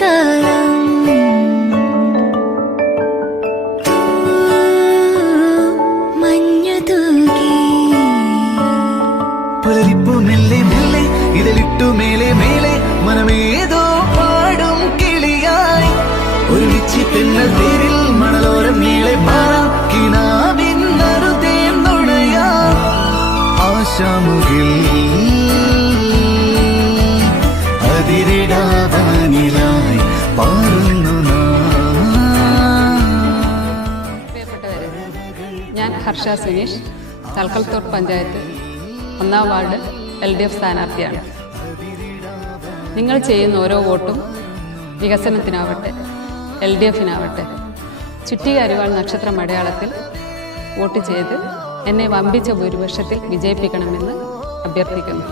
കാലം മഞ്ഞു തൂകി പുലരിപ്പൂ മെല്ലെ മെല്ലെ ഇതളിട്ടു മേലെ മേലെ മനമേതോ പാടും കിളിയായി ഒരുമിച്ച് തെന്നൽ തേരിൽ മണലോരം നീളെ പാറാം കിനാവിന്നറുതേൻ നുണയാം ആശാമുകിൽ അതിരിടാവാനിലായി പാറുന്നു പ്രിയപ്പെട്ടവരെ, ഞാൻ ഹർഷ സുനീഷ്, തൽക്കൽത്തോർ പഞ്ചായത്ത് 1-ാം വാർഡ് LDF സ്ഥാനാർത്ഥിയാണ്. നിങ്ങൾ ചെയ്യുന്ന ഓരോ വോട്ടും വികസനത്തിനാവട്ടെ, LDFനാവട്ടെ, ചുറ്റിക അരിവാൾ നക്ഷത്രം അടയാളത്തിൽ വോട്ട് ചെയ്ത് എന്നെ വമ്പിച്ച ഭൂരിപക്ഷത്തിൽ വിജയിപ്പിക്കണമെന്ന് അഭ്യർത്ഥിക്കുന്നു.